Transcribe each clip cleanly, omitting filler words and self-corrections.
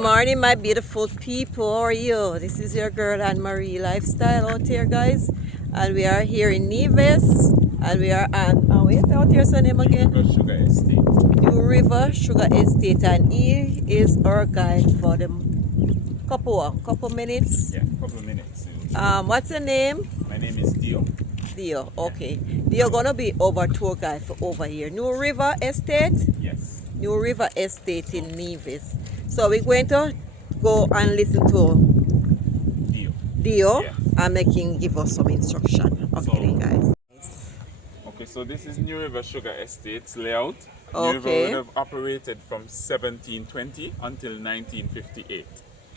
morning, my beautiful people. How are you? This is your girl Anne Marie Lifestyle out here, guys. And we are here in Nevis. And we are on, where's out here, so name again? New River Sugar Estate. New River Sugar Estate. And he is our guide for the couple minutes. Yeah, couple of minutes. What's your name? My name is Dio. Dio, okay. Dio gonna be our tour guide for over here. New River Estate? Yes. New River Estate in Nevis. So we're going to go and listen to Dio Yes. and make him give us some instruction. Okay, guys. Okay, so this is New River Sugar Estate's layout. New Okay. River would have operated from 1720 until 1958.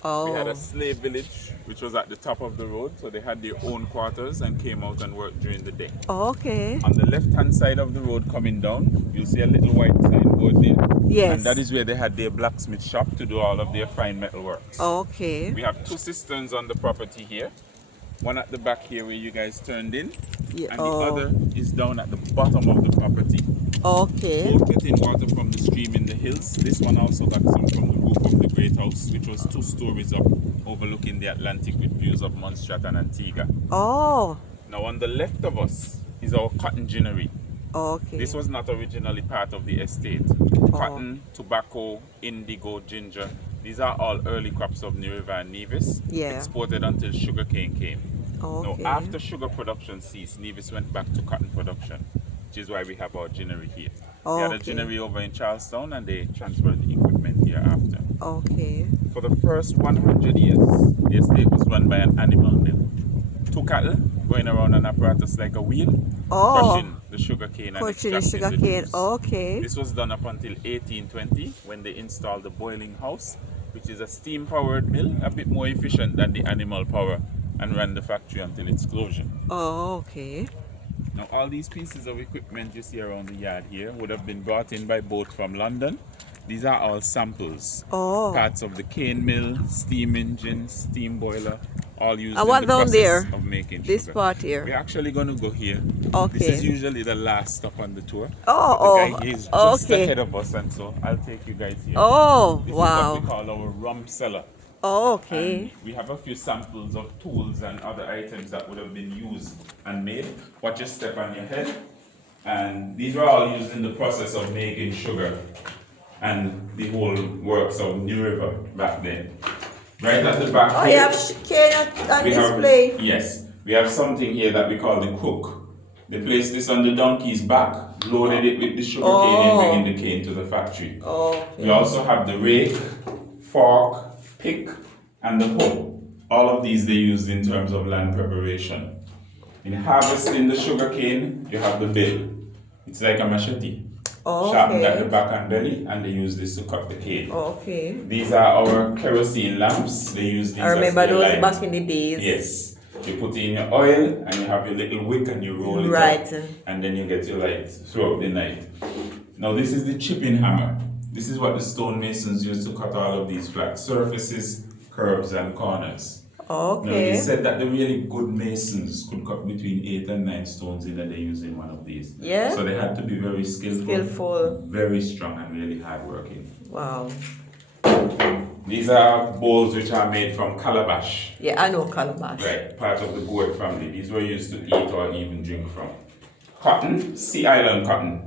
Oh. We had a slave village which was at the top of the road, so they had their own quarters and came out and worked during the day. Okay. On the left hand side of the road coming down, you'll see a little white signboard there. Yes. And that is where they had their blacksmith shop to do all of their fine metal works. Okay. We have two cisterns on the property here. One at the back here where you guys turned in, Yeah. and the other is down at the bottom of the property. Okay. Both getting water from the stream in the hills. This one also got some from the roof of the great house, which was 2 stories up, overlooking the Atlantic with views of Montserrat and Antigua. Oh. Now on the left of us is our cotton ginnery. Okay. This was not originally part of the estate. Cotton, tobacco, indigo, ginger. These are all early crops of New River and Nevis, Yeah. exported until sugarcane came. Okay. Now, after sugar production ceased, Nevis went back to cotton production, which is why we have our ginnery here. We had a Okay. ginnery over in Charlestown, and they transferred the equipment here after. Okay. For the first 100 years, the estate was run by an animal mill. 2 cattle going around an apparatus like a wheel, crushing the sugar cane and Crushing the extracting sugar the cane. juice. Okay. This was done up until 1820 when they installed the boiling house, which is a steam-powered mill, a bit more efficient than the animal power, and ran the factory until its closure. Oh, okay. Now, all these pieces of equipment you see around the yard here would have been brought in by boat from London. These are all samples. Oh. Parts of the cane mill, steam engine, steam boiler, all used And in what the down process there? of making This sugar. part here. We're actually going to go here. Okay. This is usually the last stop on the tour. Oh, But the guy oh, here is just okay. ahead of us, and so I'll take you guys here. Oh, This is wow. what we call our rum cellar. Oh, okay. And we have a few samples of tools and other items that would have been used and made. Watch your step on your head. And these were all used in the process of making sugar and the whole works of New River back then. Right at the back Oh, here, you have cane on we display. have, yes, we have something here that we call the crook. They placed this on the donkey's back, loaded it with the sugar cane and bringing the cane to the factory. Okay. We also have the rake, fork, pick, and the hoe. All of these they used in terms of land preparation. In harvesting the sugar cane, you have the bill. It's like a machete. Sharpened at the back and belly, and they use this to cut the cane. Okay. These are our kerosene lamps. They use these I remember as their those light. back in the days. Yes. You put in your oil and you have your little wick and you roll it Right. up, and then you get your light throughout the night. Now this is the chipping hammer. This is what the stonemasons use to cut all of these flat surfaces, curves and corners. Now it Okay. is said that the really good masons could cut between 8 and 9 stones in a day using one of these. Yeah. So they had to be very Skillful. very strong and really hardworking. Wow. These are bowls which are made from calabash. Yeah, I know calabash. Right, part of the gourd family. These were used to eat or even drink from. Cotton, Sea Island cotton,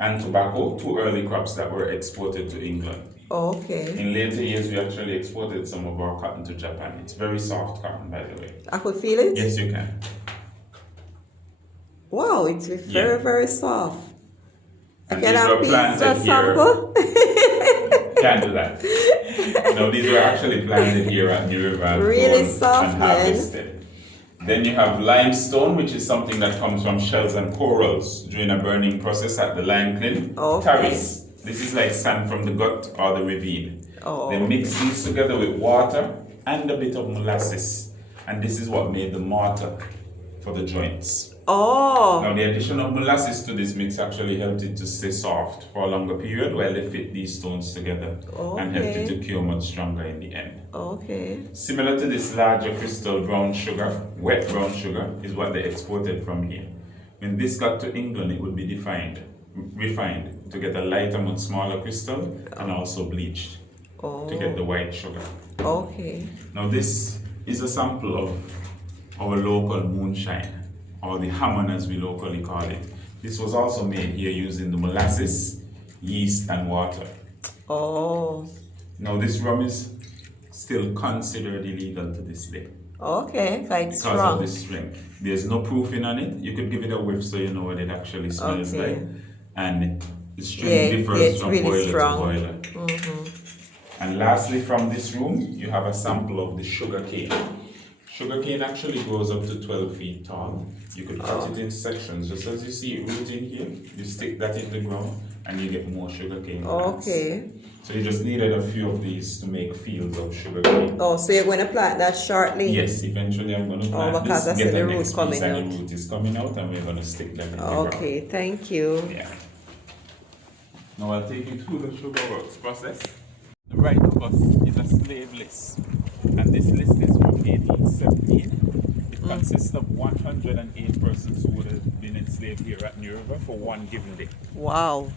and tobacco, 2 early crops that were exported to England. Okay. In later years, we actually exported some of our cotton to Japan. It's very soft cotton, by the way. I could feel it? Yes, you can. Wow, it's very, very soft. And Can these I were have a piece planted of here. sample? Can't do that. No, these were actually planted here at New River and Really grown soft, and man. harvested. Then you have limestone, which is something that comes from shells and corals during a burning process at the lime kiln. Okay. Terrace. This is like sand from the gut or the ravine. Oh. They mix these together with water and a bit of molasses. And this is what made the mortar for the joints. Oh. Now the addition of molasses to this mix actually helped it to stay soft for a longer period while they fit these stones together and helped it to cure much stronger in the end. Okay. Similar to this larger crystal brown sugar, wet brown sugar, is what they exported from here. When this got to England, it would be refined to get a lighter, much smaller crystal and also bleached. to get the Oh, white sugar. okay. Now this is a sample of our local moonshine, or the Hammond as we locally call it. This was also made here using the molasses, yeast and water. Oh, Now this rum is still considered illegal to this day okay. Quite because of the strong. strength. There's no proofing on it. You could give it a whiff so you know what it actually smells like. Okay. And the Yeah, strength yeah, differs it's from really boiler to strong. boiler. And lastly, from this room, you have a sample of the sugar cane. Sugar cane actually grows up to 12 feet tall. You could cut it in sections, just as you see it rooting here. You stick that in the ground and you get more sugar cane plants. Okay. So you just needed a few of these to make fields of sugar cane. Oh, so you're going to plant that shortly? Yes, eventually I'm going to plant because this, I see get the the root next piece coming and out. the root is coming out and we're going to stick that in the ground. Okay, thank you. Yeah. Now I'll take you through the sugar works process. The right of us is a slave list, and this list is from 1817. It consists of 108 persons who would have been enslaved here at New River for one given day. Wow.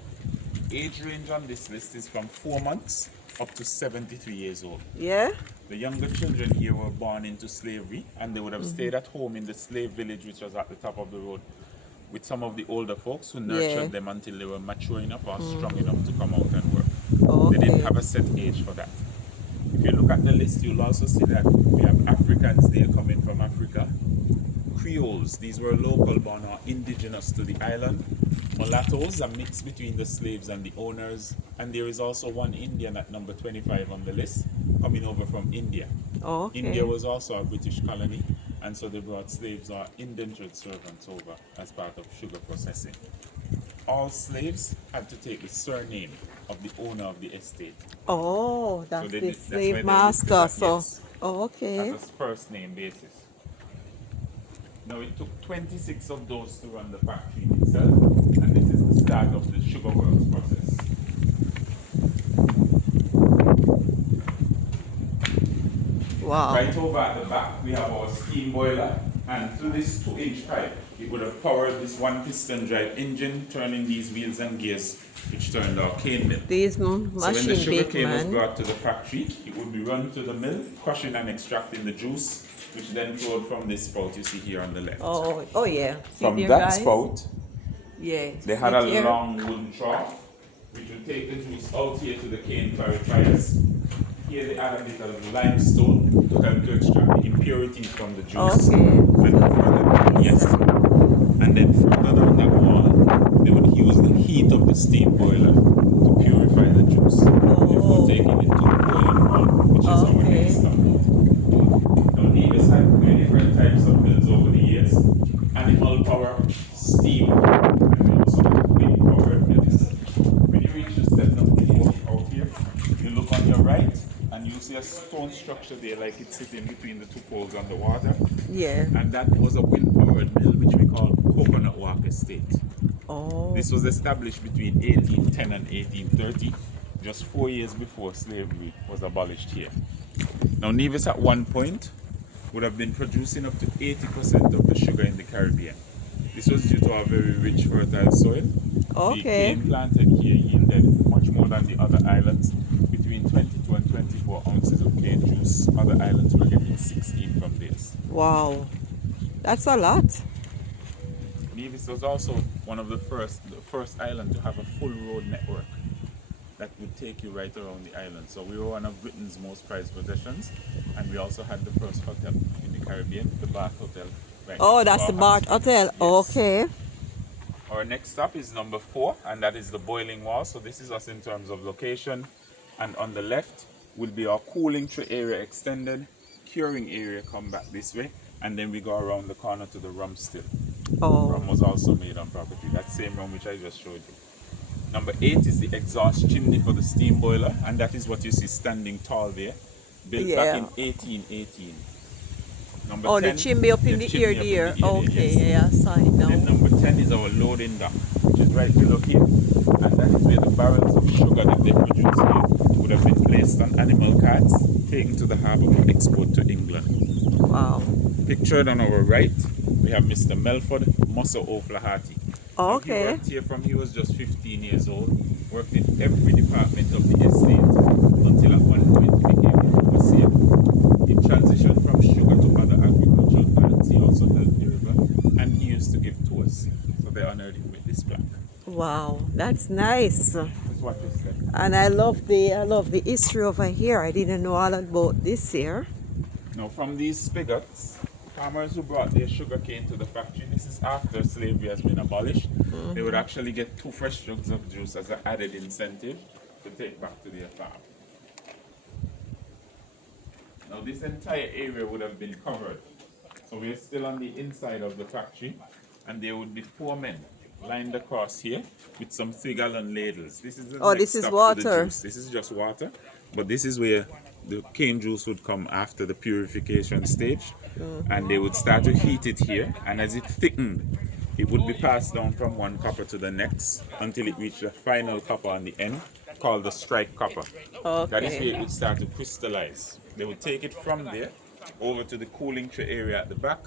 Age range on this list is from 4 months up to 73 years old. Yeah? The younger children here were born into slavery, and they would have stayed at home in the slave village, which was at the top of the road, with some of the older folks who nurtured them until they were mature enough or strong enough to come out and work. They didn't Okay. have a set age for that. If you look at the list, you'll also see that we have Africans there coming from Africa. Creoles, these were local born or indigenous to the island. Mulattoes, a mix between the slaves and the owners. And there is also one Indian at number 25 on the list, coming over from India. Okay. India was also a British colony, and so they brought slaves or indentured servants over as part of sugar processing. All slaves had to take the surname of the owner of the estate. Oh, So that's they the did, that's why slave they listed master. that, So, yes, okay. as a first name basis. Now it took 26 of those to run the factory itself, and this is the start of the sugar works process. Wow. Right over at the back, we have our steam boiler, and through this 2-inch pipe, it would have powered this one piston drive engine, turning these wheels and gears, which turned our cane mill. These So when the machine sugar big cane was man. brought to the factory, it would be run to the mill, crushing and extracting the juice, which then flowed from this spout you see here on the left. Oh yeah. See From there, that guys? spout, Yeah. they had see a here? long wooden trough, which would take the juice out here to the cane clarifiers. Here they add a bit of limestone to help to extract the impurities from the juice. Okay. And further, yes. And then further down that wall, they would use the heat of the steam boiler to purify the juice before taking it to the boiling hall, which is our next stop. Now Nevis had 3 different types of mills over the years: animal power, steam, and we also had wind powered mills. When you reach the step number 4 out here, you look on your right and you see a stone structure there, like it's sitting between the 2 poles on the water. Yeah. And that was a wind-powered mill, which we call Coconut Walk Estate. Oh. This was established between 1810 and 1830, just 4 years before slavery was abolished here. Now, Nevis at one point would have been producing up to 80% of the sugar in the Caribbean. This was due to our very rich, fertile soil. The cane planted here yielded much more than the other islands. Between 22 and 24 ounces of cane juice, other islands were getting 16 from this. Wow. That's a lot. Nevis was also one of the first island to have a full road network that would take you right around the island. So we were one of Britain's most prized possessions, and we also had the first hotel in the Caribbean, the Bath Hotel. Right Oh, next to that's our the hot Bart springs. Hotel. Yes. Okay. Our next stop is number 4, and that is the boiling wall. So this is us in terms of location. And on the left will be our cooling tray area extended, curing area come back this way, and then we go around the corner to the rum still. Rum Oh. was also made on property, that same rum which I just showed you. Number 8 is the exhaust chimney for the steam boiler, and that is what you see standing tall there, built back in 1818. Number 10, the chimney up in the chimney ear up in there. the ear there, yes. Yeah, I saw it now. Then number 10 is our loading dock, which is right below here, and that is where the barrels of sugar that they produce here would have been placed on animal carts, taken to the harbour for export to England. Wow. Pictured on our right, we have Mr. Melford Musso O'Flaherty. Now, he worked here from he was just 15 years old, worked in every department of the estate, until at one point it became overseer. It transitioned from sugar to other agricultural plants. He also helped the river, and he used to give tours. So they honored him with this plaque. Wow, that's nice. That's what they said. And I love the history over here. I didn't know all about this here. Now, from these spigots, farmers who brought their sugar cane to the factory, this is after slavery has been abolished, they would actually get 2 fresh jugs of juice as an added incentive to take back to their farm. Now, this entire area would have been covered. So we're still on the inside of the factory, and there would be 4 men lined across here with some 3-gallon ladles. This is the Oh, next this is stop water. for the juice. This is just water, but this is where the cane juice would come after the purification stage, and they would start to heat it here, and as it thickened, it would be passed down from one copper to the next until it reached the final copper on the end, called the strike copper. That is where it would start to crystallize. They would take it from there over to the cooling tray area at the back,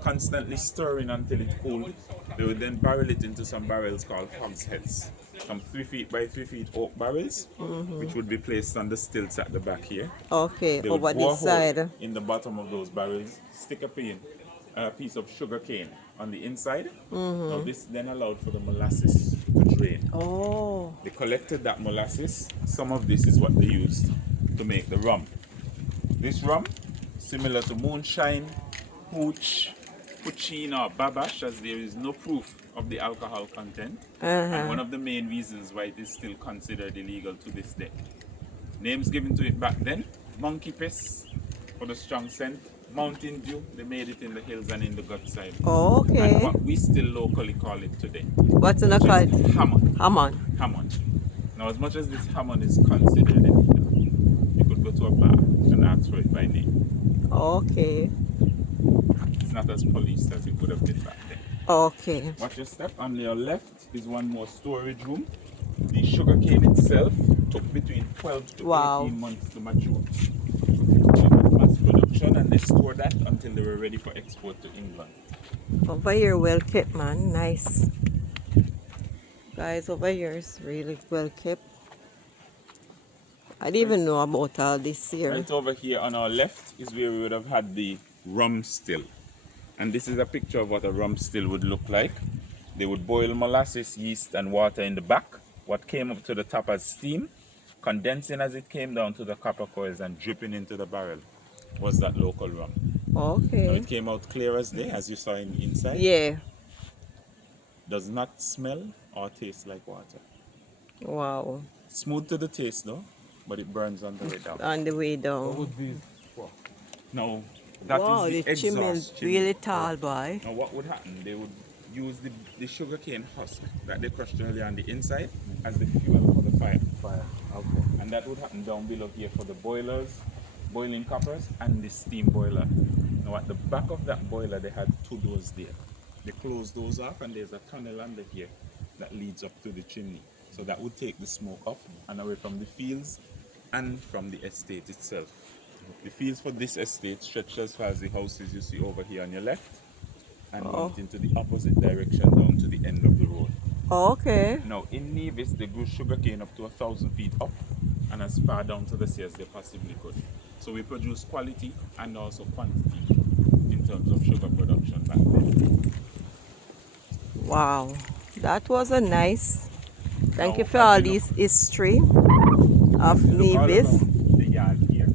constantly stirring until it cooled. They would then barrel it into some barrels called hogsheads, some 3 feet by 3 feet oak barrels, which would be placed on the stilts at the back here. Okay, They would over bore a this hole side. in the bottom of those barrels, stick a piece of sugar cane on the inside. Now this then allowed for the molasses to drain. Oh, They collected that molasses. Some of this is what they used to make the rum. This rum, similar to moonshine, hooch, puccine, or babash, as there is no proof of the alcohol content, and one of the main reasons why it is still considered illegal to this day. Names given to it back then: monkey piss for the strong scent, mountain dew, they made it in the hills and in the gut side, okay. and what we still locally call it today, What's in the which called? is Hammond. Hammond. Now, as much as this Hammond is considered illegal, you could go to a bar and ask for it by name. Okay. It's not as policed as it would have been back then. Okay. Watch your step. On your left is one more storage room. The sugar cane itself took between 12 to 18 months to mature. Mass production, and they stored that until they were ready for export to England. Over here, well kept, man. Nice. Guys, over here is really well kept. I didn't even know about all this here. Right over here on our left is where we would have had the rum still. And this is a picture of what a rum still would look like. They would boil molasses, yeast, and water in the back. What came up to the top as steam, condensing as it came down to the copper coils and dripping into the barrel, was that local rum. Okay. Now it came out clear as day, as you saw inside. Yeah. Does not smell or taste like water. Wow. Smooth to the taste though, but it burns on the way down. On the way down. What would these for? Now, that wow, is the the exhaust chimney really tall, boy. Now what would happen? They would use the sugarcane husk that they crushed earlier on the inside as the fuel for the fire. Okay. And that would happen down below here for the boilers, boiling coppers, and the steam boiler. Now at the back of that boiler they had 2 doors there. They closed those off, and there's a tunnel under here that leads up to the chimney. So that would take the smoke up and away from the fields and from the estate itself. The fields for this estate stretch as far as the houses you see over here on your left, and went into the opposite direction down to the end of the road. Okay. Now in Nevis they grew sugarcane up to 1,000 feet up and as far down to the sea as they possibly could. So we produce quality and also quantity in terms of sugar production back then. Wow. That was a nice. Thank Now, you for as all you this history of look all Nevis. around the yard here,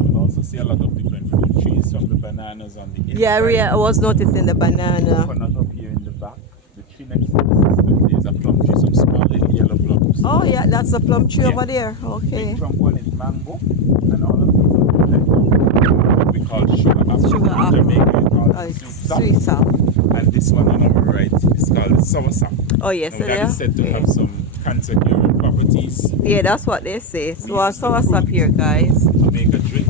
you'll also see a lot of different fruit trees, from the bananas on the inside. Yeah, I was noticing the banana. Coconut up here in the back. The tree next to the system, there's a plum tree, some small little yellow plums. Oh yeah, that's a plum tree Yeah. over there. Okay. Big trunk one is mango, and all of these are like what we call sugar apple. Sugar In apple. Jamaica, we call it It's sweet sap. sweet sap. And this one on our right is called soursop. Oh yes, Now, that is said to have some cancer curing properties. Yeah, that's what they say. So We I use the saw us up fruit here, guys. to make a drink.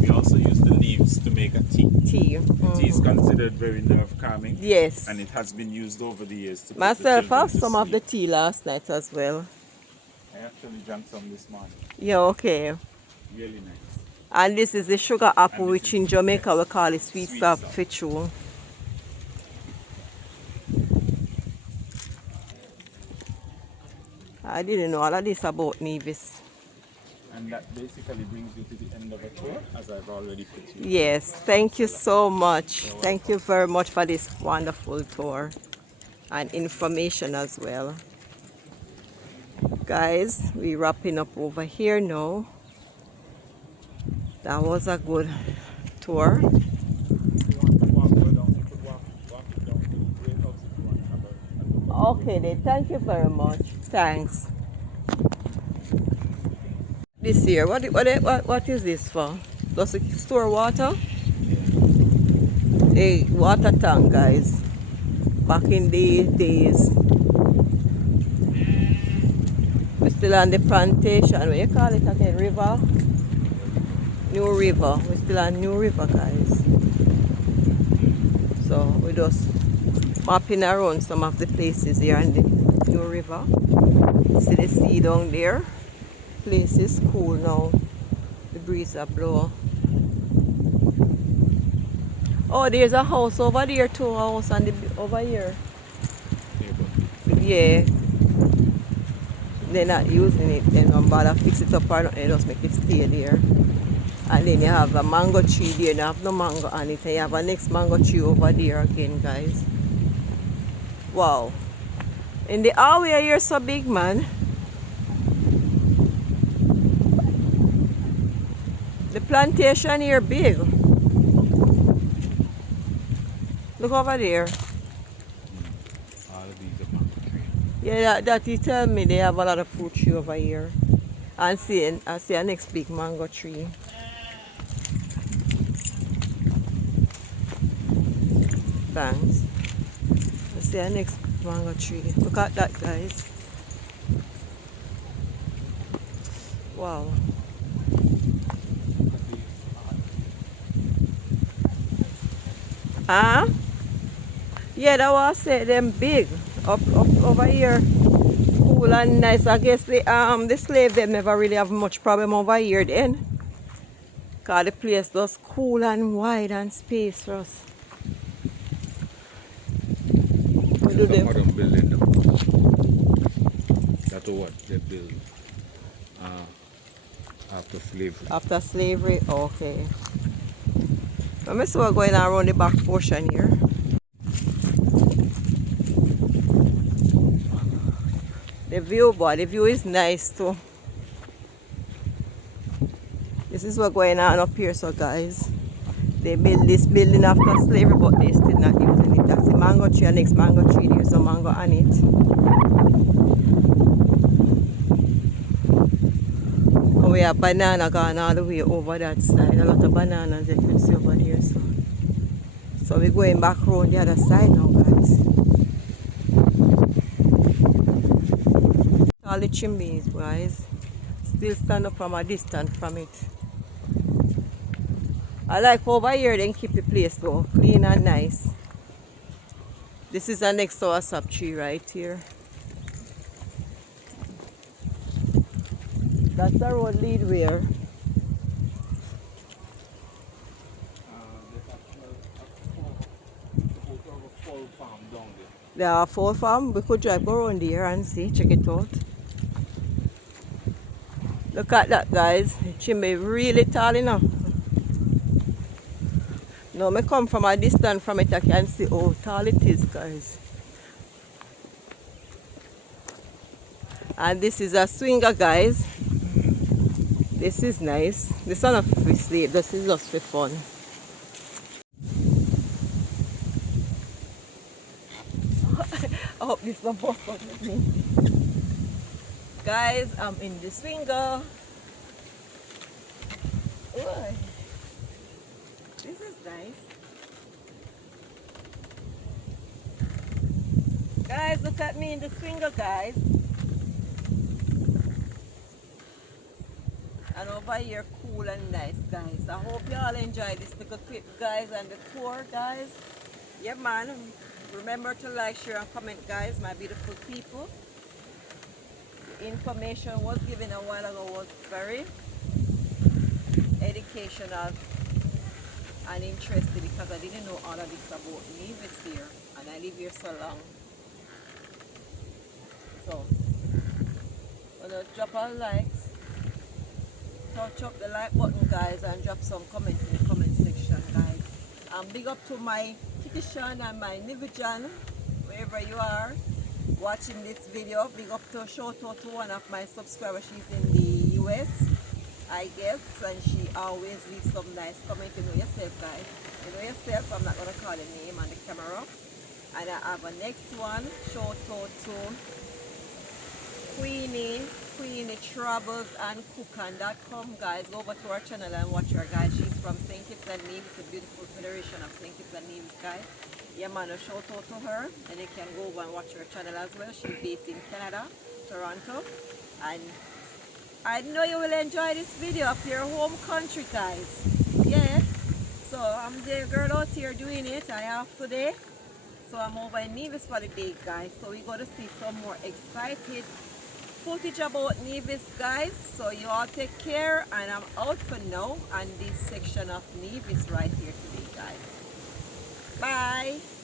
We also use the leaves to make a tea. Tea. The tea is considered very nerve calming. Yes. And it has been used over the years to put the Myself children have to some of the sleep. tea last night as well. I actually drank some this morning. Yeah, okay. Really nice. And this is the sugar apple, And this which is- in Jamaica yes, we call it sweet sweet sap sap. fichu. I didn't know all of this about Nevis. And that basically brings you to the end of a tour, as I've already put you. Yes, thank you so much. Thank you very much for this wonderful tour and information as well. Guys, we're wrapping up over here now. That was a good tour. If you want to walk go down, you could walk it down to the great house if you want to have a look at Okay then, thank you very much. Thanks. This here, what is this for? Does it store water? A water tank, guys. Back in the days. We're still on the plantation. What you call it again? River? New River. We're still on New River, guys. So we just mapping around some of the places here on the New River. See the sea down there? Place is cool now. The breeze are blow. Oh, there's a house over there too. A house on the over here. Yeah. They're not using it. They don't bother fix it up or nothing. They just make it stay there. And then you have a mango tree there. You have no mango on it. And you have a next mango tree over there again, guys. Wow. In the hallway you're so big, man. The plantation here big. Look over there. all of these are mango trees. Yeah, that you tell me they have a lot of fruit tree over here. And I see a next big mango tree. Thanks. I see a next mango tree. Look at that, guys. Wow. Huh? Yeah, that was it. Them big up over here. Cool and nice. I guess the slave them never really have much problem over here then. Cause the place just cool and wide and space for us. We do Some of them. them building them. That's what they build after slavery. After slavery, okay. Let me see what's going on around the back portion here. The view, boy, the view is nice too. This is what's going on up here, so guys. They built this building after slavery, but they still not using it. That's the mango tree, and next mango tree, there's some mango on it. And we have banana gone all the way over that side. A lot of bananas you can see over there. So we're going back around the other side now, guys. All the chimneys, guys. Still stand up from a distance from it. I like over here, then keep the place though, clean and nice. This is the next soursop tree right here. That's the road lead where? Full farm down there. There are 4 farms. We could drive around here and see, check it out. Look at that, guys. The chimney really tall enough. Now I come from a distance from it, I can see how tall it is, guys. And this is a swinger, guys. This is nice. This is not for sleep, this is just for fun. I hope this don't bust out with me. Guys, I'm in the swinger. Ooh, this is nice. Guys, look at me in the swinger, guys. And over here, cool and nice, guys. I hope you all enjoy this little clip, guys, and the tour, guys. Yeah, man. Remember to like, share, and comment, guys, my beautiful people. The information was given a while ago was very educational and interesting because I didn't know all of this about Nevis here, and I live here so long. So, gonna drop our likes, touch up the like button, guys, and drop some comments in the comment section, guys. Big up to my Kitishan and my Nivijan, wherever you are watching this video. Big up to shout out to one of my subscribers. She's in the US, I guess, and she always leaves some nice comment. You know yourself, guys. You know yourself. I'm not gonna call your name on the camera. And I have a next one. Shout out to Queenie Travels and Cookan.com, guys. Go over to her channel and watch her, guys. She's from St. Kitts and Nevis, a beautiful federation of St. Kitts and Nevis, guys. Yeah, man, a shout out to her, and you can go over and watch her channel as well. She's based in Canada, Toronto, and I know you will enjoy this video of your home country, guys. Yeah, so I'm the girl out here doing it. I have today, so I'm over in Nevis for the day, guys. So we're going to see some more excited footage about Nevis, guys. So you all take care, and I'm out for now on this section of Nevis right here today, guys. Bye.